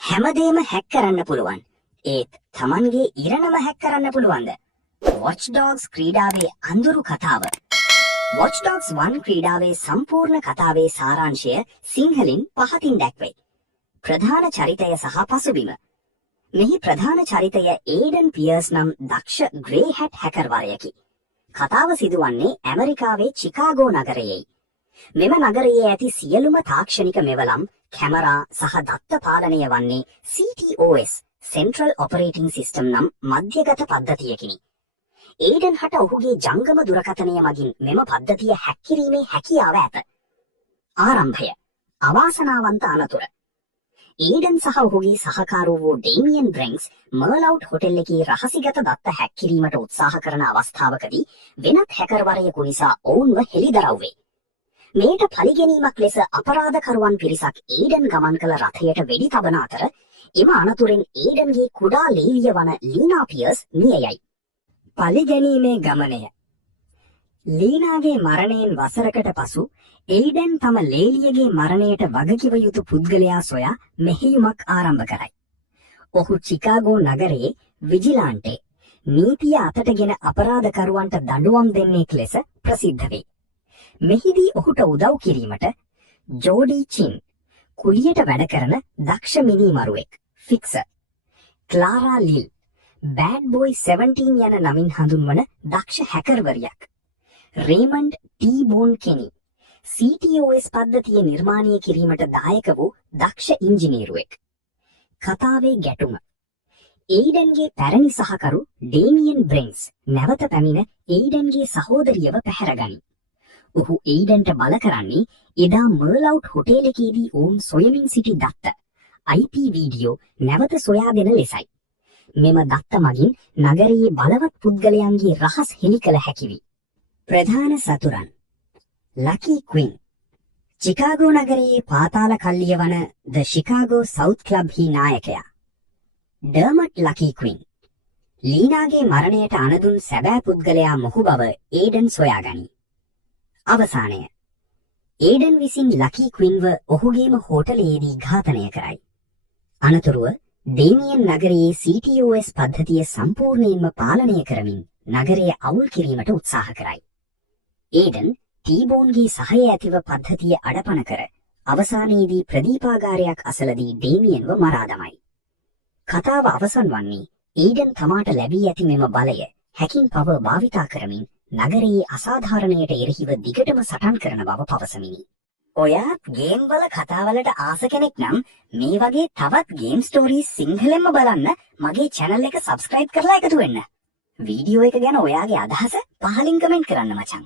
හැමදේම හැක් කරන්න පුළුවන්. ඒත් Tamanගේ ඉරණම හැක් කරන්න පුළුවන්ද? Watch Dogs ක්‍රීඩාවේ අඳුරු කතාව. Watch Dogs 1 ක්‍රීඩාවේ සම්පූර්ණ කතාවේ සාරාංශය සිංහලෙන් පහතින් දැක්වේ. ප්‍රධාන චරිතය සහ පසුබිම. මෙහි ප්‍රධාන චරිතය ඒඩන් පියර්ස් නම් දක්ෂ ග්‍රේ හැට් හැකර්වරයෙකි. කතාව සිදුවන්නේ ඇමරිකාවේ චිකාගෝ නගරයේ. මෙම නගරයේ ඇති සියලුම තාක්ෂණික මෙවලම්, කැමරා සහ දත්ත පාලනය වන්නේ CTOS Central Operating System නම් මධ්‍යගත පද්ධතියකිනි. ඒඩන් හට ඔහුගේ ජංගම දුරකථනය මගින් මෙම පද්ධතිය හැක් කිරීමේ හැකියාව ඇත. ආරම්භය. අවාසනාවන්ත අනතුර. ඒඩන් සහ ඔහුගේ සහකාරෝ වූ ඩේමියන් බ්‍රෙන්ක්ස් මර්ලවුට් හොටෙල් එකේ රහසිගත දත්ත හැක් කිරීමට උත්සාහ කරන අවස්ථාවකදී වෙනත් හැකර්වරයෙකු නිසා ඔවුන්ව හෙළිදරව් වේ. මේට පරිගැනීමක් ලෙස අපරාධකරුවන් පිරිසක් ඒඩන් ගමන් කළ රථයට වෙඩි තබන අතර එම අනතුරෙන් ඒඩන්ගේ කුඩා ලේලිය වන ලීනා පියර්ස් මිය යයි. පරිගැනීමේ ගමනය. ලීනාගේ මරණයෙන් වසරකට පසු ඒඩන් තම ලේලියගේ මරණයට වගකිව යුතු පුද්ගලයා සොයා මෙහෙයුමක් ආරම්භ කරයි. ඔහු චිකාගෝ නගරයේ විජිලාන්ටේ නීතිය අතටගෙන අපරාධකරුවන්ට දඬුවම් දෙන්නෙක් ලෙස ප්‍රසිද්ධ වේ. මෙහිදී ඔහුට උදව් කිරීමට ජෝඩී චින්, කුලියට වැඩ කරන දක්ෂ මිනීමරුවෙක් ෆික්සර්, ක්ලාරා ලිල්, බෑඩ් බොයි 17 යන නමින් හඳුන්වන දක්ෂ හැකර්වරියක්, රේමන්ඩ් ටී බෝන් කෙනි, CTOS පද්ධතිය නිර්මාණය කිරීමට දායක වූ දක්ෂ ඉංජිනේරුවෙක්. කතාවේ ගැටුම. ඒඩන්ගේ පැරණි සහකරු ඩේමියන් බ්‍රෙන්ක්ස් නැවත පැමිණ ඒඩන්ගේ සහෝදරියව පැහැරගනි. ඔහු ඒඩන්ට බල කරන්නේ එදා මර්ලවුට් හොටේල් එකේදී ඔවුන් සොයමින් සිටි දත්ත IP වීඩියෝ නැවත සොයා දෙන ලෙසයි. මෙම දත්ත මගින් නගරයේ බලවත් පුද්ගලයන්ගේ රහස් හෙළි කළ හැකිවි. ප්‍රධාන සතුරන්. ලකී ක්වින්. චිකාගෝ නගරයේ පාතාල කල්ලිය වන ද ශිකාගෝ සවුත් ක්ලබ් හි නායකයා. ඩර්මට් ලකී ක්වින්. ලීනාගේ මරණයට අනදුන් සැබෑ පුද්ගලයා මොහු බව ඒඩන් සොයාගනී. අවසානය. ඒඩන් විසින් ලකී ක්වින්ව ඔහුගේම හෝටලයේදී ඝාතනය කරයි. අනතුරුව ඩේමියන් නගරයේ CTOS පද්ධතිය සම්පූර්ණයෙන්ම පාලනය කරමින් නගරය අවුල් කිරීමට උත්සාහ කරයි. ඒඩන් ටීබෝන්ගේ සහය ඇතිව පද්ධතිය අඩපණ කර අවසානයේදී ප්‍රදීපාගාරයක් අසලදී ඩේමියන්ව මරා දමයි. කතාව අවසන් වන්නේ ඒඩන් තමාට ලැබී ඇති මෙම බලය හැකින් පව භාවිතා කරමින් නගරයේ අසාධාරණයට එරෙහිව දිගටම සටන් කරන බව පවසමිනි. ඔයාත් ගේම් වල කතාවලට ආස කෙනෙක් නම් මේ වගේ තවත් ගේම් ස්ටෝරීස් සිංහලෙන්ම බලන්න මගේ channel එක subscribe කරලා එකතු වෙන්න. වීඩියෝ එක ගැන ඔයාගේ අදහස පහලින් කමෙන්ට් කරන්න මචං.